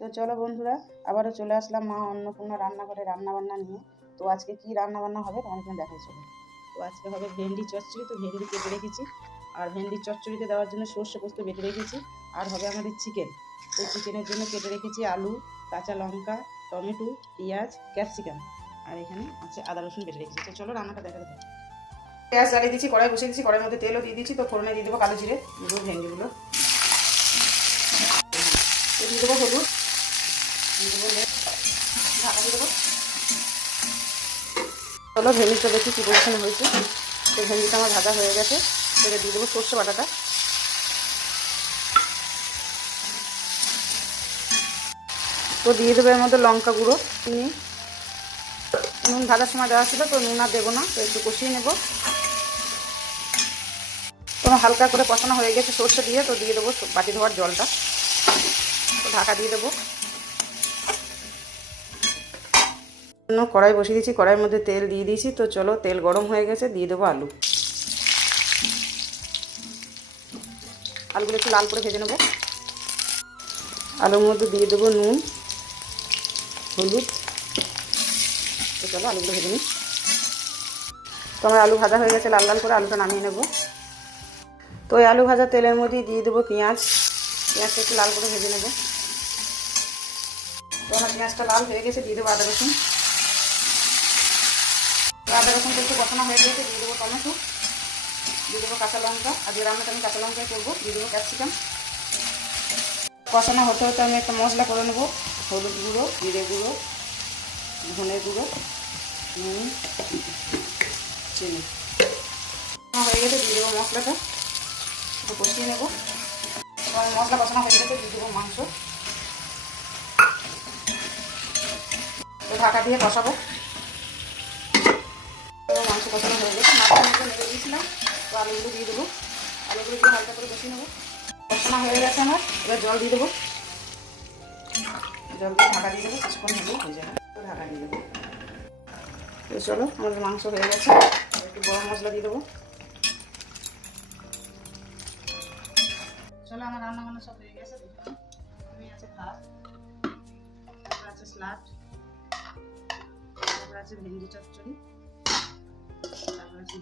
তো চলো বন্ধুরা, আবারও চলে আসলাম মা অন্নপূর্ণা রান্নাঘরে রান্নাবান্না নিয়ে। তো আজকে কি রান্নাবান্না হবে তোমাকে দেখাই চলো। তো আজকে হবে ভেন্ডি চচ্চড়ি। তো ভেন্ডি কেটে রেখেছি, আর ভেন্ডি চচ্চড়িতে দেওয়ার জন্য সর্ষে পোস্ত বেটে রেখেছি। আর হবে আমাদের চিকেন। তো চিকেনের জন্য কেটে রেখেছি আলু, কাঁচা লঙ্কা, টমেটো, পেঁয়াজ, ক্যাপসিকাম, আর এখানে আছে আদা রসুন বেটে রেখেছি। তো চলো রান্নাটা দেখাতে থাকি। পেঁয়াজ জ্বালিয়ে দিচ্ছি, কড়াই বসিয়ে দিচ্ছি, কড়াইয়ের মধ্যে তেলও দিয়ে দিচ্ছি। তো ফোড়নে দিয়ে দেবো কালো জিরে, দেবো ভেন্ডিগুলো, দিয়ে দেবো হলুদ, দিয়ে দেবো ঢাকা দিয়ে দেবো। চলো ভেন্ডিটা দেখি কী পজিশনে হয়েছে। তো ভেন্ডিটা আমার ভাজা হয়ে গেছে। সেটা দিয়ে দেবো সর্ষে বাটাটা, তো দিয়ে দেবো এর মধ্যে লঙ্কা গুঁড়ো, চিনি, নুন ভাজার সময় দেওয়া ছিল, তো নুন আর দেবো না। তো একটু কষিয়ে নেব। তো হালকা করে কষানো হয়ে গেছে সর্ষে দিয়ে। তো দিয়ে দেবো বাটি ধোয়ার জলটা, তো ঢাকা দিয়ে দেবো। কড়াই বসিয়ে দিয়েছি, কড়াইয়ের মধ্যে তেল দিয়ে দিয়েছি। তো চলো তেল গরম হয়ে গেছে, দিয়ে দেবো আলু। আলুগুলো একটু লাল করে ভেজে নেবো। আলুর মধ্যে দিয়ে দেবো নুন, হলুদ। তো চলো আলুগুলো ভেজে নিই। তো আমার আলু ভাজা হয়ে গেছে লাল লাল করে, আলুটা নামিয়ে নেব। তো এই আলু ভাজা তেলের মধ্যে দিয়ে দেবো পেঁয়াজ। পেঁয়াজটা একটু লাল করে ভেজে নেব। তো আমার পেঁয়াজটা লাল হয়ে গেছে, দিয়ে দেবো আদা রসুন। আদা রসুনটা একটু কষানো হয়ে গেছে, দিয়ে দেবো টমেটো, দিয়ে দেবো কাঁচা লঙ্কা। আর যে রান্নাটা আমি কাঁচা লঙ্কায় করবো, দিয়ে দেবো ক্যাপসিকাম। কষানো হতে হতে আমি একটা মশলা করে নেবো। হলুদ গুঁড়ো, জিরে গুঁড়ো, ধনে গুঁড়ো, নুন, চিনি। হয়ে গেছে, দিয়ে দেবো মশলাটা, একটু কষিয়ে নেবো। মশলা কষানো হয়ে গেছে, দিয়ে দেবো মাংস। তো ঢাকা দিয়ে কষাবো। মাংস কষানো হয়ে গেছে, মাছটা নেড়ে দিয়েছিলাম। তো আলুগুলো দিয়ে দেবো, আলুগুলো দিয়ে হালকা করে কষিয়ে নেবো। কষানো হয়ে গেছে আমার, এবার জল দিয়ে দেবো। জল দিয়ে ঢাকা দিয়ে দেবো, কিছুক্ষণ হলেই হয়ে যাবে। তো ঢাকা দিয়ে দেবো। তো চলো আমাদের মাংস হয়ে গেছে, একটু গরম মশলা দিয়ে দেবো। চলো আমার রান্না বান্না সব হয়ে গেছে। আমি আছে ভাত, তারপর আছে স্যালাড, তারপর আছে ভেন্ডি চচ্চড়ি, তারপর আছে